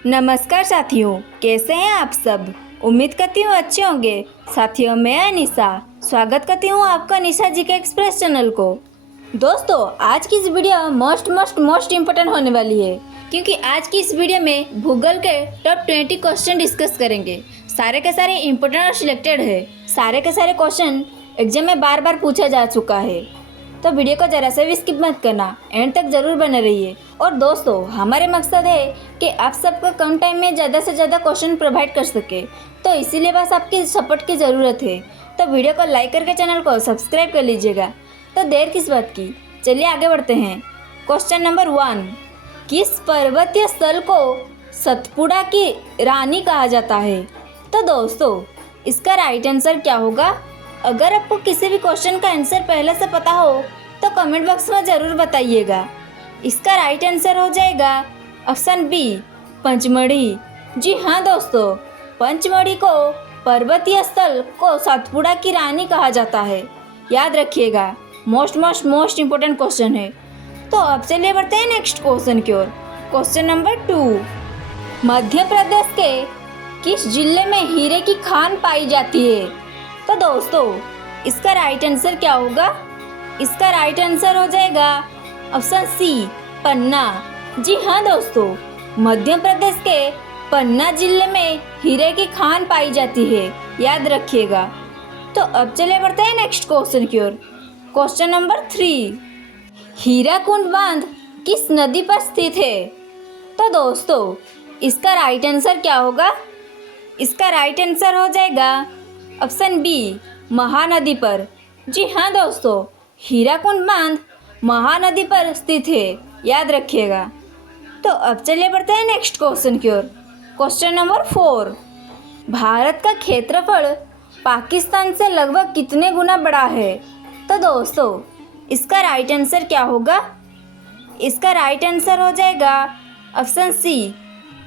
नमस्कार साथियों, कैसे हैं आप सब। उम्मीद करती हूँ अच्छे होंगे। साथियों, मैं अनिशा स्वागत करती हूँ आपका निशा जी के एक्सप्रेस चैनल को। दोस्तों, आज की इस वीडियो मोस्ट इम्पोर्टेंट होने वाली है, क्योंकि आज की इस वीडियो में भूगोल के टॉप 20 क्वेश्चन डिस्कस करेंगे। सारे के सारे इम्पोर्टेंट और सिलेक्टेड है। सारे के सारे क्वेश्चन एग्जाम में बार बार पूछा जा चुका है, तो वीडियो को ज़रा से भी स्किप मत करना, एंड तक ज़रूर बने रहिए। और दोस्तों, हमारे मकसद है कि आप सबको कम टाइम में ज़्यादा से ज़्यादा क्वेश्चन प्रोवाइड कर सके, तो इसीलिए बस आपकी सपोर्ट की ज़रूरत है। तो वीडियो को लाइक करके चैनल को सब्सक्राइब कर लीजिएगा। तो देर किस बात की, चलिए आगे बढ़ते हैं। क्वेश्चन नंबर 1, किस पर्वतीय स्थल को सतपुड़ा की रानी कहा जाता है? तो दोस्तों, इसका राइट आंसर क्या होगा? अगर आपको किसी भी क्वेश्चन का आंसर पहले से पता हो तो कमेंट बॉक्स में ज़रूर बताइएगा। इसका राइट आंसर हो जाएगा ऑप्शन बी, पंचमढ़ी। जी हाँ दोस्तों, पंचमढ़ी को पर्वतीय स्थल को सातपुड़ा की रानी कहा जाता है। याद रखिएगा, मोस्ट इम्पोर्टेंट क्वेश्चन है। तो अब चलिए बढ़ते हैं नेक्स्ट क्वेश्चन की ओर। क्वेश्चन नंबर 2, मध्य प्रदेश के किस जिले में हीरे की खान पाई जाती है? तो दोस्तों, इसका राइट आंसर क्या होगा? इसका राइट आंसर हो जाएगा ऑप्शन सी, पन्ना। जी हाँ दोस्तों, मध्य प्रदेश के पन्ना जिले में हीरे की खान पाई जाती है। याद रखिएगा। तो अब चले बढ़ते हैं नेक्स्ट क्वेश्चन की ओर। क्वेश्चन नंबर 3, हीराकुंड बांध किस नदी पर स्थित है? तो दोस्तों, इसका राइट आंसर क्या होगा? इसका राइट आंसर हो जाएगा ऑप्शन बी, महानदी पर। जी हाँ दोस्तों, हीराकुंड बांध महानदी पर स्थित है। याद रखिएगा। तो अब चलिए बढ़ते हैं नेक्स्ट क्वेश्चन की ओर। क्वेश्चन नंबर 4, भारत का क्षेत्रफल पाकिस्तान से लगभग कितने गुना बड़ा है? तो दोस्तों, इसका राइट आंसर क्या होगा? इसका राइट आंसर हो जाएगा ऑप्शन सी,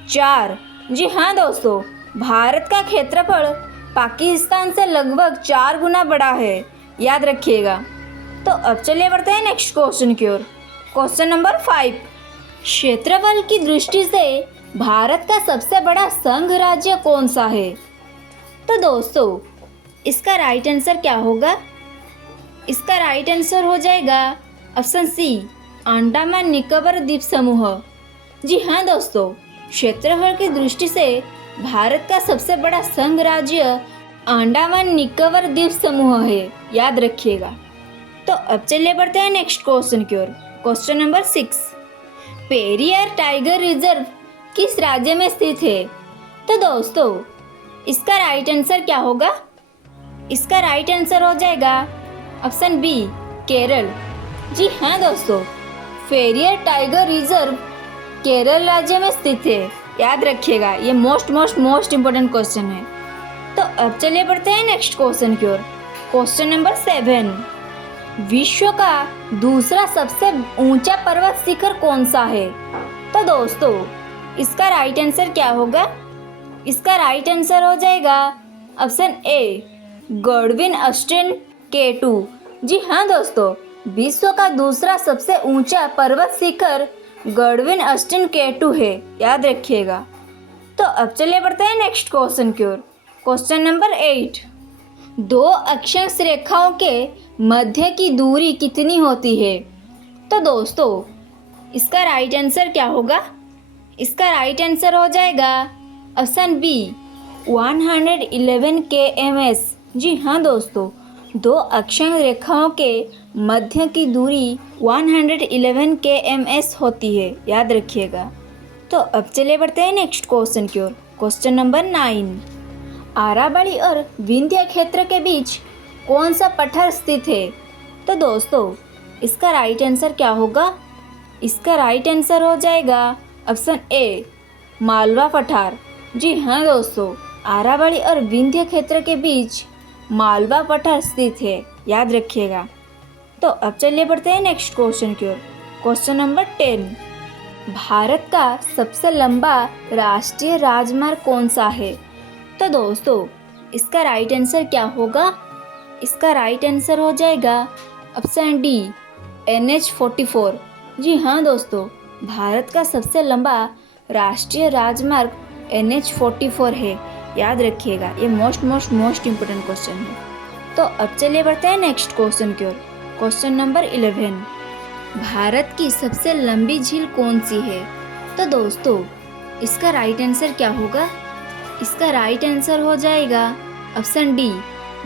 4। जी हाँ दोस्तों, भारत का क्षेत्रफल पाकिस्तान से लगभग 4 गुना बड़ा है। याद रखिएगा। तो अब चलिए बढ़ते हैं नेक्स्ट क्वेश्चन की ओर। क्वेश्चन नंबर 5, क्षेत्रफल की दृष्टि से भारत का सबसे बड़ा संघ राज्य कौन सा है? तो दोस्तों, इसका राइट आंसर क्या होगा? इसका राइट आंसर हो जाएगा ऑप्शन सी, अंडमान निकोबार द्वीप समूह। जी हाँ दोस्तों, क्षेत्रफल की दृष्टि से भारत का सबसे बड़ा संघ राज्य अंडमान निकोबार द्वीप समूह है। याद रखिएगा। तो अब चलिए बढ़ते हैं नेक्स्ट क्वेश्चन की ओर। Question number 6, Periyar tiger reserve किस राज्य में स्थित है? तो दोस्तों, इसका राइट आंसर क्या होगा? इसका राइट आंसर हो जाएगा ऑप्शन बी, केरल। जी हाँ दोस्तों, पेरियार टाइगर रिजर्व केरल राज्य में स्थित है। याद रखिएगा, ये मोस्ट इम्पोर्टेंट क्वेश्चन है। तो अब चलिए बढ़ते हैं नेक्स्ट क्वेश्चन की ओर। क्वेश्चन नंबर 7, विश्व का दूसरा सबसे ऊंचा पर्वत शिखर कौन सा है? तो दोस्तों, इसका राइट आंसर क्या होगा? इसका राइट आंसर हो जाएगा option A, Godwin Austen K2। जी हाँ दोस्तों, विश्व का दूसरा सबसे ऊंचा पर्वत शिखर गॉडविन ऑस्टिन K2 है। याद रखिएगा। तो अब चलिए बढ़ते हैं नेक्स्ट क्वेश्चन की ओर। क्वेश्चन नंबर 8, दो अक्षांश रेखाओं के मध्य की दूरी कितनी होती है? तो दोस्तों, इसका राइट आंसर क्या होगा? इसका राइट आंसर हो जाएगा ऑप्शन बी, 111 kms। जी हाँ दोस्तों, दो अक्षांश रेखाओं के मध्य की दूरी 111 kms होती है। याद रखिएगा। तो अब चलिए बढ़ते हैं नेक्स्ट क्वेश्चन की ओर। क्वेश्चन नंबर 9, अरावली और विंध्य क्षेत्र के बीच कौन सा पठार स्थित है? तो दोस्तों, इसका राइट आंसर क्या होगा? इसका राइट आंसर हो जाएगा ऑप्शन ए, मालवा पठार। जी हाँ दोस्तों, अरावली और विंध्य क्षेत्र के बीच मालवा पठार स्थित है। याद रखिएगा। तो अब चलिए बढ़ते हैं नेक्स्ट क्वेश्चन की ओर। क्वेश्चन नंबर 10, भारत का सबसे लंबा राष्ट्रीय राजमार्ग कौन सा है? तो दोस्तों, इसका राइट आंसर क्या होगा? इसका राइट आंसर हो जाएगा ऑप्शन डी, NH44। जी हाँ दोस्तों, भारत का सबसे लंबा राष्ट्रीय राजमार्ग NH44 है, याद रखिएगा। ये मोस्ट इम्पोर्टेंट क्वेश्चन है। तो अब चलिए बढ़ते हैं नेक्स्ट क्वेश्चन की ओर। क्वेश्चन नंबर 11, भारत की सबसे लंबी झील कौन सी है? तो दोस्तों इसका राइट आंसर क्या होगा? इसका राइट आंसर हो जाएगा ऑप्शन डी,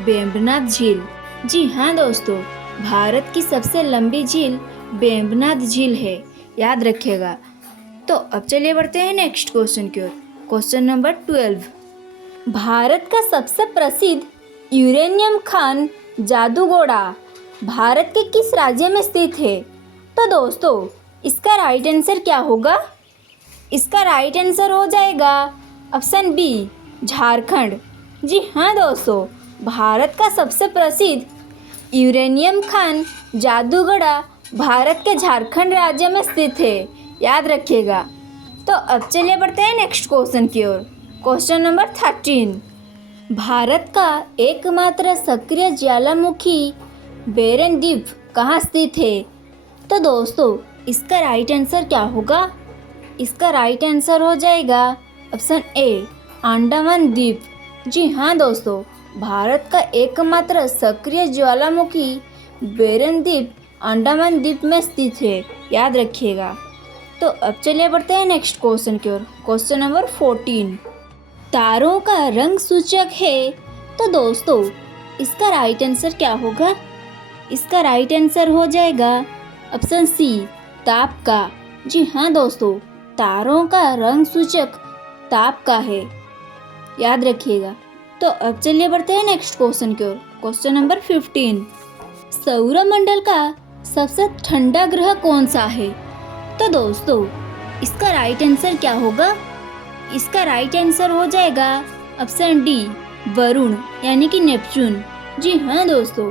वेम्बनाड झील। जी हाँ दोस्तों, भारत की सबसे लंबी झील वेम्बनाड झील है, याद रखिएगा। तो अब चलिए बढ़ते हैं नेक्स्ट क्वेश्चन की ओर। क्वेश्चन नंबर 12, भारत का सबसे प्रसिद्ध यूरेनियम खान जादूगोड़ा भारत के किस राज्य में स्थित है? तो दोस्तों इसका राइट आंसर क्या होगा? इसका राइट आंसर हो जाएगा ऑप्शन बी, झारखंड। जी हाँ दोस्तों, भारत का सबसे प्रसिद्ध यूरेनियम खान जादूगोड़ा भारत के झारखंड राज्य में स्थित है, याद रखिएगा। तो अब चलिए बढ़ते हैं नेक्स्ट क्वेश्चन की ओर। क्वेश्चन नंबर 13, भारत का एकमात्र सक्रिय ज्वालामुखी बेरन द्वीप कहाँ स्थित है? तो दोस्तों इसका राइट आंसर क्या होगा? इसका राइट आंसर हो जाएगा ऑप्शन ए, अंडमान द्वीप। जी हाँ दोस्तों, भारत का एकमात्र सक्रिय ज्वालामुखी बेरन द्वीप अंडमान द्वीप में स्थित है, याद रखिएगा। तो अब चलिए बढ़ते हैं नेक्स्ट क्वेश्चन की ओर। क्वेश्चन नंबर 14, तारों का रंग सूचक है। तो दोस्तों इसका राइट आंसर क्या होगा? इसका राइट आंसर हो जाएगा ऑप्शन सी, ताप का। जी हाँ दोस्तों, तारों का रंग सूचक ताप का है, याद रखिएगा। तो अब चलिए बढ़ते हैं नेक्स्ट क्वेश्चन की ओर। क्वेश्चन नंबर 15, सौरमंडल का सबसे ठंडा ग्रह कौन सा है? तो दोस्तों इसका राइट आंसर क्या होगा? इसका राइट आंसर हो जाएगा ऑप्शन डी, वरुण यानी कि नेपच्यून। जी हाँ दोस्तों,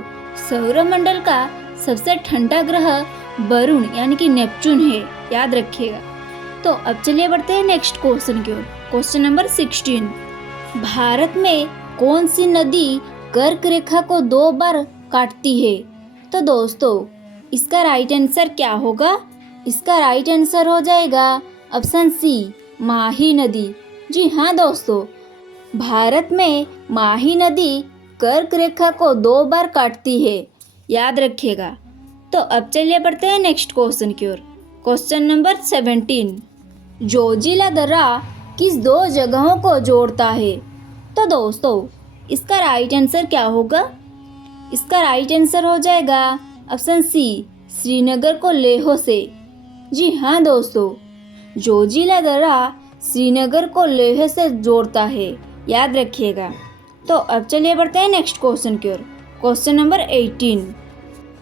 सौरमंडल का सबसे ठंडा ग्रह वरुण यानी कि नेपच्यून है, याद रखिएगा। तो अब चलिए बढ़ते हैं नेक्स्ट क्वेश्चन की ओर। क्वेश्चन नंबर 16, भारत में कौन सी नदी कर्क रेखा को 2 बार काटती है? तो दोस्तों इसका राइट आंसर क्या होगा? इसका राइट आंसर हो जाएगा ऑप्शन सी, माही नदी। जी हाँ दोस्तों, भारत में माही नदी कर्क रेखा को 2 बार काटती है, याद रखिएगा। तो अब चलिए बढ़ते हैं नेक्स्ट क्वेश्चन की ओर। क्वेश्चन नंबर 17, जोजिला दर्रा किस 2 जगहों को जोड़ता है? तो दोस्तों इसका राइट आंसर क्या होगा? इसका राइट आंसर हो जाएगा ऑप्शन सी, श्रीनगर को लेह से। जी हाँ दोस्तों, जोजिला दर्रा श्रीनगर को लेह से जोड़ता है, याद रखिएगा। तो अब चलिए बढ़ते हैं नेक्स्ट क्वेश्चन की ओर। क्वेश्चन नंबर 18,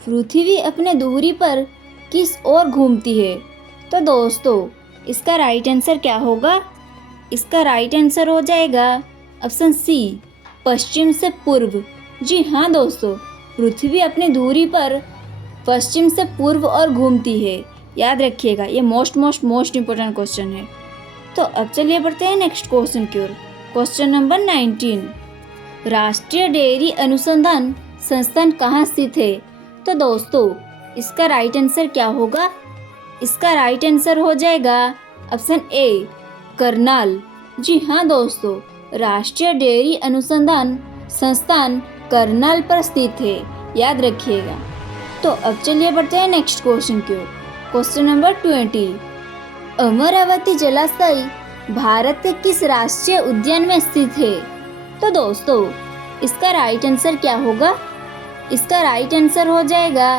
पृथ्वी अपने दूरी पर किस ओर घूमती है? तो दोस्तों इसका राइट आंसर क्या होगा? इसका राइट आंसर हो जाएगा ऑप्शन सी, पश्चिम से पूर्व। जी हाँ दोस्तों, पृथ्वी अपनी दूरी पर पश्चिम से पूर्व और घूमती है, याद रखिएगा। ये मोस्ट इम्पोर्टेंट क्वेश्चन है। तो अब चलिए बढ़ते हैं नेक्स्ट क्वेश्चन की ओर। क्वेश्चन नंबर 19, राष्ट्रीय डेयरी अनुसंधान संस्थान कहाँ स्थित है? तो दोस्तों इसका राइट आंसर क्या होगा? इसका राइट आंसर हो जाएगा ऑप्शन ए, करनाल। जी हाँ दोस्तों, राष्ट्रीय डेयरी अनुसंधान संस्थान करनाल पर स्थित है, याद रखिएगा। तो अब चलिए बढ़ते हैं नेक्स्ट क्वेश्चन की ओर। क्वेश्चन नंबर 20, अमरावती जलाशय भारत के किस राष्ट्रीय उद्यान में स्थित है? तो दोस्तों इसका राइट आंसर क्या होगा? इसका राइट आंसर हो जाएगा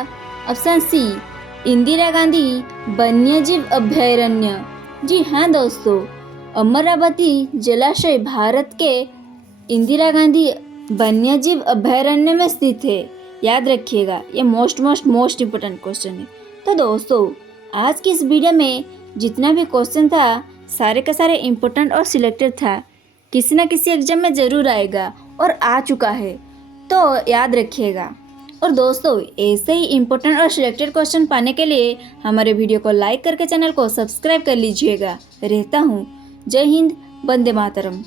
ऑप्शन सी, इंदिरा गांधी वन्यजीव अभयारण्य। जी हाँ दोस्तों, अमरावती जलाशय भारत के इंदिरा गांधी वन्यजीव अभयारण्य में स्थित है, याद रखिएगा। ये मोस्ट इम्पोर्टेंट क्वेश्चन है। तो दोस्तों आज की इस वीडियो में जितना भी क्वेश्चन था सारे का सारे इम्पोर्टेंट और सिलेक्टेड था। किसी ना किसी एग्जाम में ज़रूर आएगा और आ चुका है, तो याद रखिएगा। और दोस्तों ऐसे ही इम्पोर्टेंट और सिलेक्टेड क्वेश्चन पाने के लिए हमारे वीडियो को लाइक करके चैनल को सब्सक्राइब कर लीजिएगा। रहता हूँ। जय हिंद, वंदे मातरम।